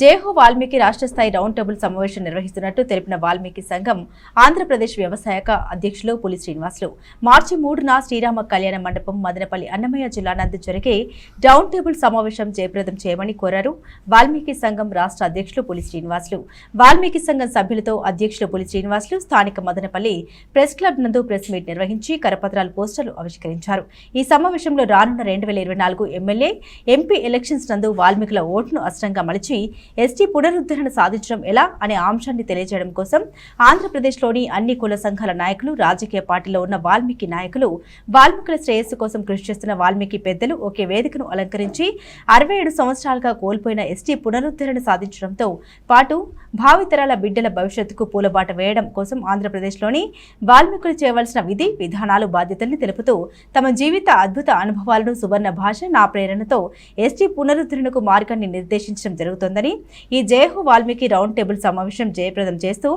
జేహో వాల్మీకి రాష్ట్ర స్థాయి round table సమావేశం నిర్వహిస్తున్నట్టు తెలిపిన వాల్మీకి సంఘం ఆంధ్రప్రదేశ్ వ్యవసాయ అధ్యక్షులు పులి శ్రీనివాసులు మార్చి 3న శ్రీరామ కళ్యాణ మండపం మదనపల్లి అన్నమయ్య జిల్లా నందు జరిగే రౌండ్ టేబుల్ సమావేశం జయప్రదం చేయమని కోరారు. వాల్మీకి సంఘం రాష్ట్ర అధ్యక్షులు పులి శ్రీనివాసులు వాల్మీకి సంఘం సభ్యులతో అధ్యక్షులు పులి శ్రీనివాసులు స్థానిక మదనపల్లి ప్రెస్ క్లబ్ నందు ప్రెస్ మీట్ నిర్వహించి కరపత్రాలు పోస్టర్లు ఆవిష్కరించారు. ఈ సమావేశంలో రానున్న 2024 ఎమ్మెల్యే ఎంపీ ఎలక్షన్స్ నందు వాల్మీకుల ఓటును అస్త్రంగా మలిచి ఎస్టీ పునరుద్ధరణ సాధించడం ఎలా అనే అంశాన్ని తెలియజేయడం కోసం ఆంధ్రప్రదేశ్లోని అన్ని కుల సంఘాల నాయకులు, రాజకీయ పార్టీలో ఉన్న వాల్మీకి నాయకులు, వాల్మీకుల శ్రేయస్సు కోసం కృషి చేస్తున్న వాల్మీకి పెద్దలు ఒకే వేదికను అలంకరించి 67 సంవత్సరాలుగా కోల్పోయిన ఎస్టీ పునరుద్ధరణ సాధించడంతో పాటు భావితరాల బిడ్డల భవిష్యత్తుకు పూలబాట వేయడం కోసం ఆంధ్రప్రదేశ్లోని వాల్మీకులు చేయవలసిన విధి విధానాలు, బాధ్యతల్ని తెలుపుతూ తమ జీవిత అద్భుత అనుభవాలను సువర్ణ భాష నా ప్రేరణతో ఎస్టీ పునరుద్ధరణకు మార్గాన్ని నిర్దేశించడం జరుగుతోందని, ఈ జేహో వాల్మీకి రౌండ్ టేబుల్ సమావేశం జయప్రదం చేస్తూ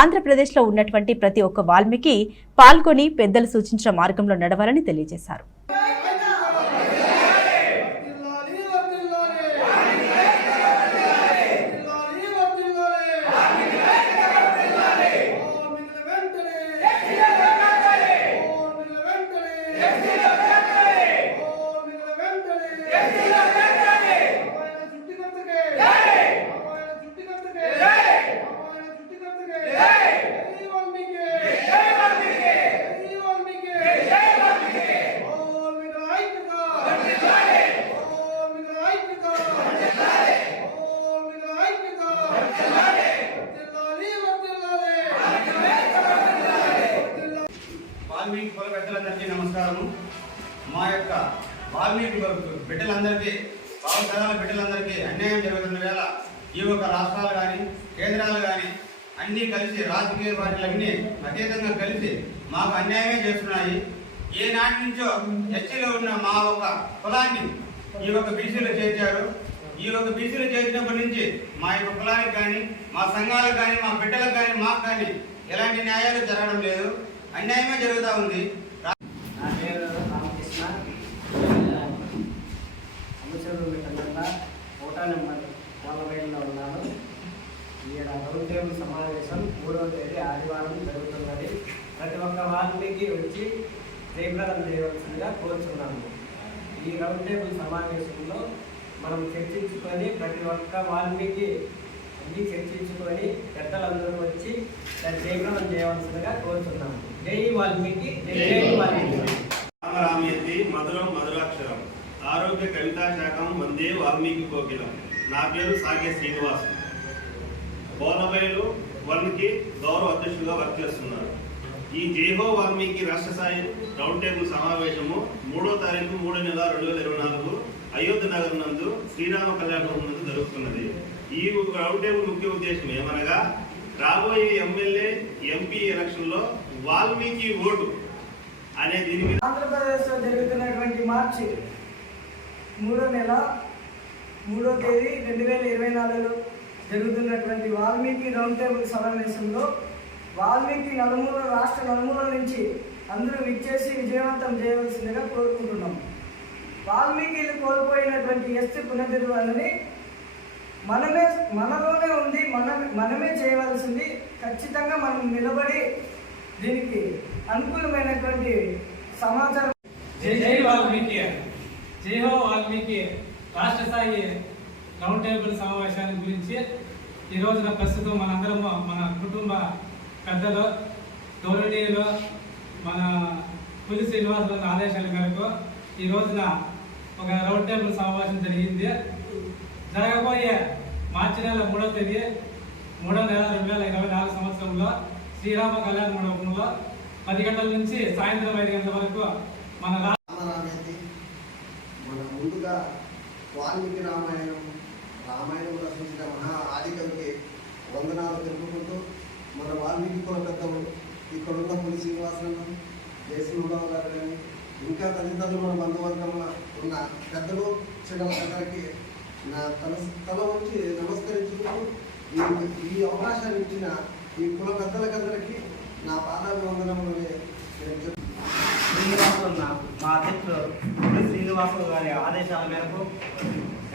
ఆంధ్రప్రదేశ్లో ఉన్నటువంటి ప్రతి ఒక్క వాల్మీకి పాల్గొని పెద్దలు సూచించిన మార్గంలో నడవాలని తెలియజేశారు. వాల్మీకి కుల పెద్దలందరికీ నమస్కారము. మా యొక్క వాల్మీకి బిడ్డలందరికీ, భావతరాల బిడ్డలందరికీ అన్యాయం జరుగుతున్న వేళ ఈ యొక్క రాష్ట్రాలు కానీ కేంద్రాలు కానీ అన్నీ కలిసి, రాజకీయ పార్టీలన్నీ అతీతంగా కలిసి మాకు అన్యాయమే చేస్తున్నాయి. ఏ నాటి నుంచో ఎస్టీలో ఉన్న మా ఒక కులాన్ని ఈ యొక్క బీసీలో చేర్చారు. ఈ యొక్క బీసీలో చేర్చినప్పటి నుంచి మా యొక్క కులానికి కానీ, మా సంఘాలకు కానీ, మా బిడ్డలకు కానీ, మాకు కానీ ఎలాంటి న్యాయాలు జరగడం లేదు, అన్యాయమే జరుగుతూ ఉంది. నా పేరు రామకృష్ణ, అమృతసర్ జిల్లా కోటా నెంబర్ 40లో ఉన్నాను. ఈ రౌండ్ టేబుల్ సమావేశం 3వ తేదీ ఆదివారం జరుగుతున్నది. ప్రతి ఒక్క వాల్మీకి వచ్చి జయప్రదం చేయవలసిందిగా కోరుచున్నాము. ఈ రౌండ్ టేబుల్ సమావేశంలో మనం చర్చించుకొని ప్రతి ఒక్క వాల్మీకి అన్ని చర్చించుకొని పెద్దలందరూ వచ్చి దాన్ని జయప్రదం చేయవలసిందిగా కోరుతున్నాము. జై వాల్మీకి, జై వాల్మీకి. రామరామేతి మధురం మధురాక్షరం ఆరోగ్య కవితా శాఖం వందే వాల్మీకి కోకిలం. నా పేరు సాగే శ్రీనివాస్. బోనబైలు 1కి గౌరవ అధ్యక్షులుగా వర్క్ చేస్తున్నారు. ఈ జేహో వాల్మీకి రాష్ట్ర స్థాయి రౌండ్ టేబుల్ సమావేశము 3వ తారీఖు 3 నెల 2024 అయోధ్య నగర్ నందు శ్రీరామ కళ్యాణం నందు జరుగుతున్నది. ఈ రౌండ్ టేబుల్ ముఖ్య ఉద్దేశం ఏమనగా, రాబోయే ఎమ్మెల్యే ఎంపీ ఎలక్షన్లో వాల్మీకి ఓటు అనే దీని మీద ఆంధ్రప్రదేశ్లో జరుగుతున్నటువంటి మార్చి 3వ నెల 3వ తేదీ 2024 జరుగుతున్నటువంటి వాల్మీకి రౌండ్ టేబుల్ సమావేశంలో వాల్మీకి రాష్ట్ర నలుమూలల నుంచి అందరూ విచ్చేసి విజయవంతం చేయవలసిందిగా కోరుకుంటున్నాం. వాల్మీకిలు కోల్పోయినటువంటి ఎస్టీ పునరుద్ధరణని మనలోనే ఉంది, మనమే చేయవలసింది. ఖచ్చితంగా మనం నిలబడి దీనికి అనుకూలమైనటువంటి సమాచారం. జై వాల్మీకి, జేహో వాల్మీకి రాష్ట్ర స్థాయి రౌండ్ టేబుల్ సమావేశాన్ని గురించి ఈ రోజున ప్రస్తుతం మనందరము మన కుటుంబ పెద్దలు, గౌరవనీయులు మన పులి శ్రీనివాసుల ఆదేశాల మేరకు ఈ రోజున ఒక రౌండ్ టేబుల్ సమావేశం జరిగింది. జరగబోయే మార్చి నెల 3వ తేదీ 3వ నెల 2024 సంవత్సరంలో శ్రీరామ కళ్యాణ మండపంలో 10 గంటల నుంచి సాయంత్రం 5 గంటల వరకు మన ముందుగా వాల్మీకి రామాయణం రచించిన మహా ఆదికవికి వందనాలు తెలుపుకుంటూ, మన వాల్మీకి కుల పెద్దలు ఇక్కడున్న పులి శ్రీనివాసులను, జయసింహరావు గారు కానీ ఇంకా తల్లిదండ్రులు మన బంధువర్గంలో ఉన్న పెద్దలు చిన్నలందరికీ నా తల వచ్చి నమస్కరించుకుంటూ ఈ అవకాశాన్ని ఇచ్చిన ఈ కుల పెద్దలకందరికీ నా పాదాభివందనములు శ్రీనివాసులు మా అధ్యక్షుడు శ్రీనివాసులు గారి ఆదేశాల మేరకు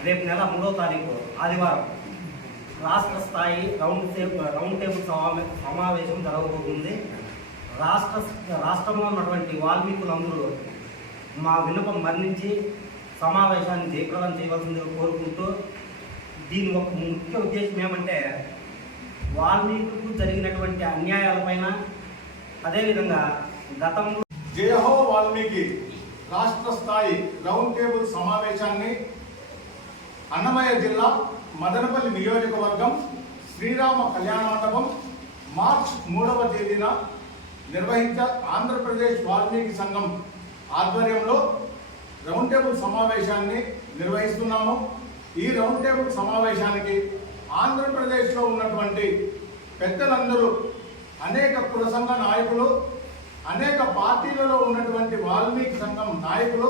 రేపు నెల 3వ తారీఖు ఆదివారం రాష్ట్ర స్థాయి రౌండ్ టేబుల్ సమావేశం జరగబోతుంది. రాష్ట్రంలో ఉన్నటువంటి వాల్మీకులందరూ మా విన్నపం మన్నించి సమావేశాన్ని జయప్రదం చేయవలసిందిగా కోరుకుంటూ, దీని ఒక ముఖ్య ఉద్దేశం ఏమంటే వాల్మీకులకు జరిగినటువంటి అన్యాయాలపైన, అదేవిధంగా గతంలో జయహో వాల్మీకి రాష్ట్ర స్థాయి రౌండ్ టేబుల్ సమావేశాన్ని అన్నమయ్య జిల్లా మదనపల్లి నియోజకవర్గం శ్రీరామ కళ్యాణ మండపం మార్చ్ 3వ తేదీన ఆంధ్రప్రదేశ్ వాల్మీకి సంఘం ఆధ్వర్యంలో రౌండ్ టేబుల్ సమావేశాన్ని నిర్వహిస్తున్నాము. ఈ రౌండ్ టేబుల్ సమావేశానికి ఆంధ్రప్రదేశ్లో ఉన్నటువంటి పెద్దలందరూ, అనేక కుల సంఘ నాయకులు, అనేక పార్టీలలో ఉన్నటువంటి వాల్మీకి సంఘం నాయకులు,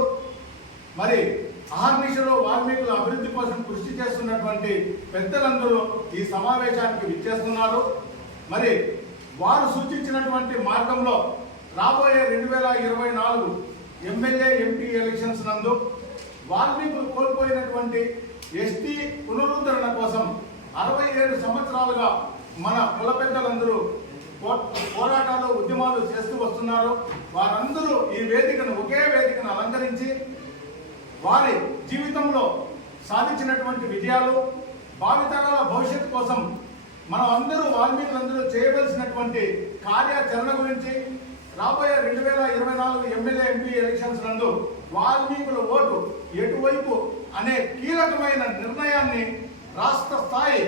మరి అహర్నిశలో వాల్మీకుల అభివృద్ధి కోసం కృషి చేస్తున్నటువంటి పెద్దలందరూ ఈ సమావేశానికి విచ్చేస్తున్నారు. మరి వారు సూచించినటువంటి మార్గంలో రాబోయే 2024 ఎమ్మెల్యే ఎంపీ ఎలక్షన్స్ నందు వాల్మీకులు కోల్పోయినటువంటి ఎస్టీ పునరుద్ధరణ కోసం 67 సంవత్సరాలుగా మన కుల పెద్దలందరూ పోరాటాలు, ఉద్యమాలు చేస్తూ వస్తున్నారు. వారందరూ ఈ వేదికను, ఒకే వేదికను అలంకరించి వారి జీవితంలో సాధించినటువంటి విజయాలు, భావితరాల భవిష్యత్తు కోసం మనం అందరూ వాల్మీకులందరూ చేయవలసినటువంటి కార్యాచరణ గురించి, రాబోయే 2024 ఎమ్మెల్యే ఎంపీ ఎలక్షన్స్ నందు వాల్మీకుల ఓటు ఎటువైపు అనే కీలకమైన నిర్ణయాన్ని రాష్ట్ర స్థాయి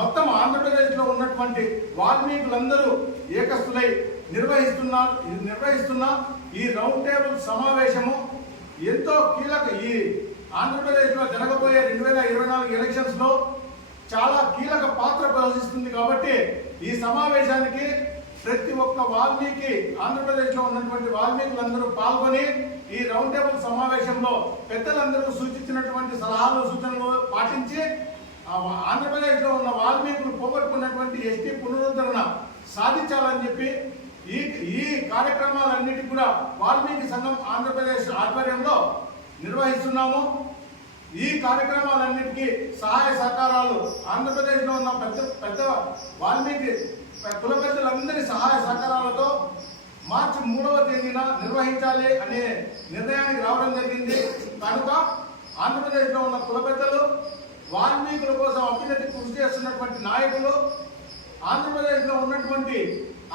మొత్తం ఆంధ్రప్రదేశ్లో ఉన్నటువంటి వాల్మీకులందరూ ఏకస్తులై నిర్వహిస్తున్న ఈ రౌండ్ టేబుల్ సమావేశము ఎంతో కీలక. ఈ ఆంధ్రప్రదేశ్లో జరగబోయే 2024 ఎలక్షన్స్లో చాలా కీలక పాత్ర పోషిస్తుంది. కాబట్టి ఈ సమావేశానికి ప్రతి ఒక్క వాల్మీకి, ఆంధ్రప్రదేశ్లో ఉన్నటువంటి వాల్మీకులందరూ పాల్గొని ఈ రౌండ్ టేబుల్ సమావేశంలో పెద్దలందరూ సూచించినటువంటి సలహాలు, సూచనలు పాటించి ఆంధ్రప్రదేశ్లో ఉన్న వాల్మీకులు పోగొట్టుకున్నటువంటి ఎస్టీ పునరుద్ధరణ సాధించాలని చెప్పి ఈ కార్యక్రమాలన్నిటి కూడా వాల్మీకి సంఘం ఆంధ్రప్రదేశ్ ఆధ్వర్యంలో నిర్వహిస్తున్నాము. ఈ కార్యక్రమాలన్నిటికీ సహాయ సహకారాలు ఆంధ్రప్రదేశ్లో ఉన్న పెద్ద వాల్మీకి కుల పెద్దలందరి సహాయ సహకారాలతో మార్చి 3వ తేదీన నిర్వహించాలి అనే నిర్ణయానికి రావడం జరిగింది. కనుక ఆంధ్రప్రదేశ్లో ఉన్న కుల పెద్దలు, వాల్మీకుల కోసం అభ్యున్నతి కృషి చేస్తున్నటువంటి నాయకులు, ఆంధ్రప్రదేశ్లో ఉన్నటువంటి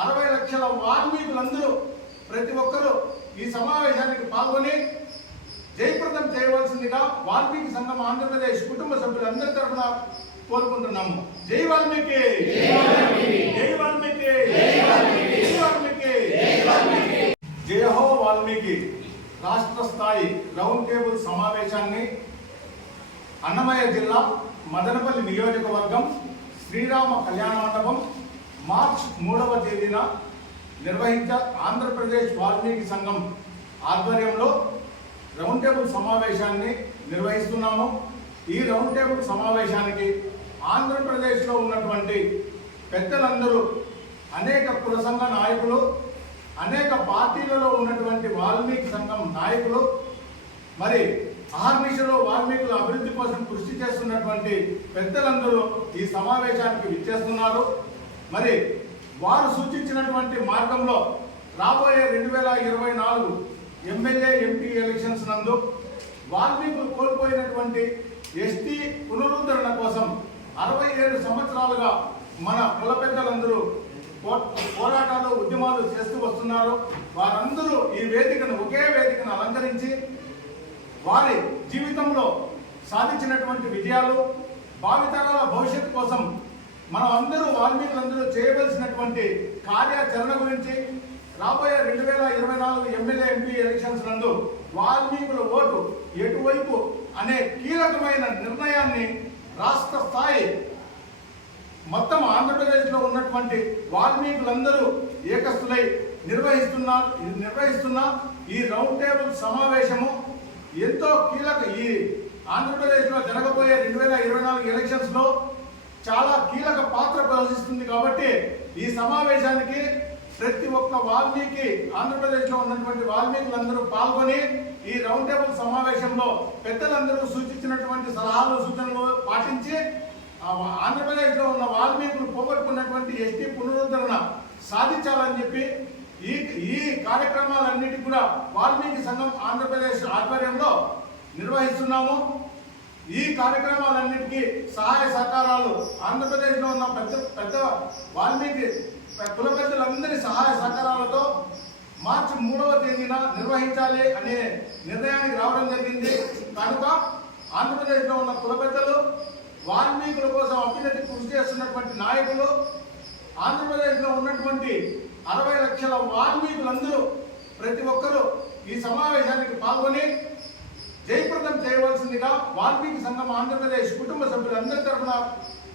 60 లక్షల వాల్మీకులందరూ ప్రతి ఒక్కరూ ఈ సమావేశానికి పాల్గొని జయప్రదం చేయవలసిందిగా వాల్మీకి సంఘం ఆంధ్రప్రదేశ్ కుటుంబ సభ్యులందరి తరఫున కోరుకుంటున్నాము. జై వాల్మీకి, జై వాల్మీకి, జై వాల్మీకి. జయహో వాల్మీకి రాష్ట్ర స్థాయి రౌండ్ టేబుల్ సమావేశాన్ని అన్నమయ్య జిల్లా మదనపల్లి నియోజకవర్గం శ్రీరామ కళ్యాణ మండపం మార్చ్ 3వ తేదీన ఆంధ్రప్రదేశ్ వాల్మీకి సంఘం ఆధ్వర్యంలో రౌండ్ టేబుల్ సమావేశాన్ని నిర్వహిస్తున్నాము. ఈ రౌండ్ టేబుల్ సమావేశానికి ఆంధ్రప్రదేశ్లో ఉన్నటువంటి పెద్దలందరూ, అనేక కుల సంఘ నాయకులు, అనేక పార్టీలలో ఉన్నటువంటి వాల్మీకి సంఘం నాయకులు, మరి అహర్నిశలో వాల్మీకుల అభివృద్ధి కోసం కృషి చేస్తున్నటువంటి పెద్దలందరూ ఈ సమావేశానికి విచ్చేస్తున్నారు. మరి వారు సూచించినటువంటి మార్గంలో రాబోయే 2024 ఎమ్మెల్యే ఎంపీ ఎలక్షన్స్ నందు వాల్మీకులు కోల్పోయినటువంటి ఎస్టీ పునరుద్ధరణ కోసం 67 సంవత్సరాలుగా మన కుల పెద్దలందరూ పోరాటాలు, ఉద్యమాలు చేస్తూ వస్తున్నారు. వారందరూ ఈ వేదికను, ఒకే వేదికను అలంకరించి వారి జీవితంలో సాధించినటువంటి విజయాలు, భావితరాల భవిష్యత్తు కోసం మనం అందరూ వాల్మీకులందరూ చేయవలసినటువంటి కార్యాచరణ గురించి, రాబోయే 2024 ఎమ్మెల్యే ఎంపీ ఎలక్షన్స్ నందు వాల్మీకుల ఓటు ఎటువైపు అనే కీలకమైన నిర్ణయాన్ని రాష్ట్ర స్థాయి మొత్తం ఆంధ్రప్రదేశ్లో ఉన్నటువంటి వాల్మీకులందరూ ఏకస్తులై నిర్వహిస్తున్న ఈ రౌండ్ టేబుల్ సమావేశము ఎంతో కీలక. ఈ ఆంధ్రప్రదేశ్లో జరగబోయే 2024 ఎలక్షన్స్లో చాలా కీలక పాత్ర పోషిస్తుంది. కాబట్టి ఈ సమావేశానికి ప్రతి ఒక్క వాల్మీకి, ఆంధ్రప్రదేశ్లో ఉన్నటువంటి వాల్మీకులందరూ పాల్గొని ఈ రౌండ్ టేబుల్ సమావేశంలో పెద్దలందరూ సూచించినటువంటి సలహాలు, సూచనలు పాటించి ఆంధ్రప్రదేశ్లో ఉన్న వాల్మీకులు పోగొట్టుకున్నటువంటి ఎస్టీ పునరుద్ధరణ సాధించాలని చెప్పి ఈ కార్యక్రమాలన్నిటి కూడా వాల్మీకి సంఘం ఆంధ్రప్రదేశ్ ఆధ్వర్యంలో నిర్వహిస్తున్నాము. ఈ కార్యక్రమాలన్నిటికీ సహాయ సహకారాలు ఆంధ్రప్రదేశ్లో ఉన్న పెద్ద వాల్మీకి కుల పెద్దలందరి సహాయ సహకారాలతో మార్చి 3వ తేదీన నిర్వహించాలి అనే నిర్ణయానికి రావడం జరిగింది. కనుక ఆంధ్రప్రదేశ్లో ఉన్న కుల పెద్దలు, వాల్మీకుల కోసం అభ్యున్నతి కృషి చేస్తున్నటువంటి నాయకులు, ఆంధ్రప్రదేశ్లో ఉన్నటువంటి 60 లక్షల వాల్మీకులందరూ ప్రతి ఒక్కరూ ఈ సమావేశానికి పాల్గొని జయప్రదం చేయవలసిందిగా వాల్మీకి సంఘం ఆంధ్రప్రదేశ్ కుటుంబ సభ్యులందరి తరఫున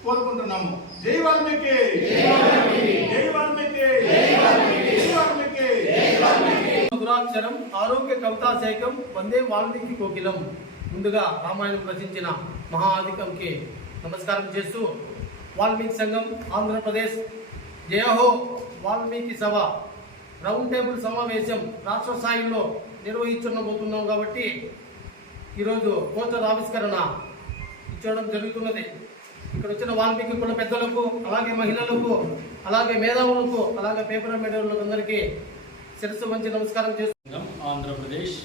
కోరుకుంటున్నాము. జై వాల్మీకి, జై వాల్మీకి, జై వాల్మీకి. మధురాక్షరం ఆరోగ్య కవితాశేఖం వందే వాల్మీకి కోకిలం. ముందుగా రామాయణం రచించిన మహా ఆదికంకి నమస్కారం చేస్తూ వాల్మీకి సంఘం ఆంధ్రప్రదేశ్ జయహో వాల్మీకి సభ రౌండ్ టేబుల్ సమావేశం రాష్ట్ర స్థాయిలో నిర్వహించబోతున్నాం కాబట్టి ఈరోజు పోస్టర్ ఆవిష్కరణ ఇచ్చడం జరుగుతున్నది. ఇక్కడ వచ్చిన వాల్మీకి కుల పెద్దలకు, అలాగే మహిళలకు, అలాగే మేధావులకు, అలాగే పేపర్ మేధావులకు అందరికీ శిరస్సు వంచి నమస్కారం చేస్తున్నాం. ఆంధ్రప్రదేశ్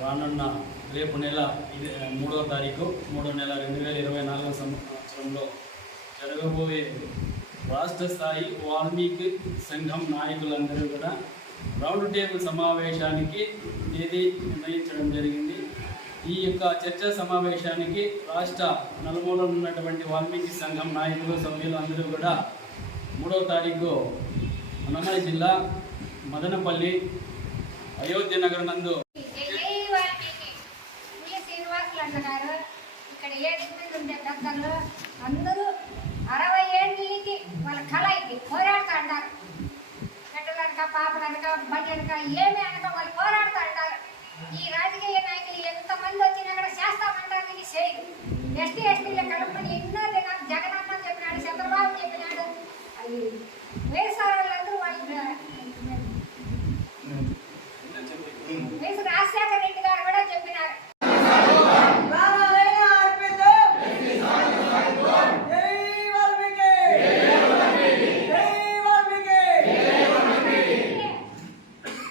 రానున్న రేపు నెల 3వ తారీఖు 3వ నెల 2024 సంవత్సరంలో జరగబోయే రాష్ట్ర స్థాయి వాల్మీకి సంఘం నాయకులందరూ కూడా రౌండ్ టేబుల్ సమావేశానికి తేదీ నిర్ణయించడం జరిగింది. ఈ యొక్క చర్చా సమావేశానికి రాష్ట్ర నలుమూలలు ఉన్నటువంటి వాల్మీకి సంఘం నాయకులు, సభ్యులు అందరూ కూడా 3వ తారీఖు అన్నమయ్య జిల్లా మదనపల్లి అయోధ్య నగర్ నందు ఇక్కడ 7 మంది ఉండే పెద్దలు అందరూ 60 ఏళ్ళకి వాళ్ళ కళ ఇది పోరాడుతూ అన్నారు. పెట్టలనక, పాపలనక, బట్టలనక ఏమి అనక వాళ్ళు పోరాడుతూ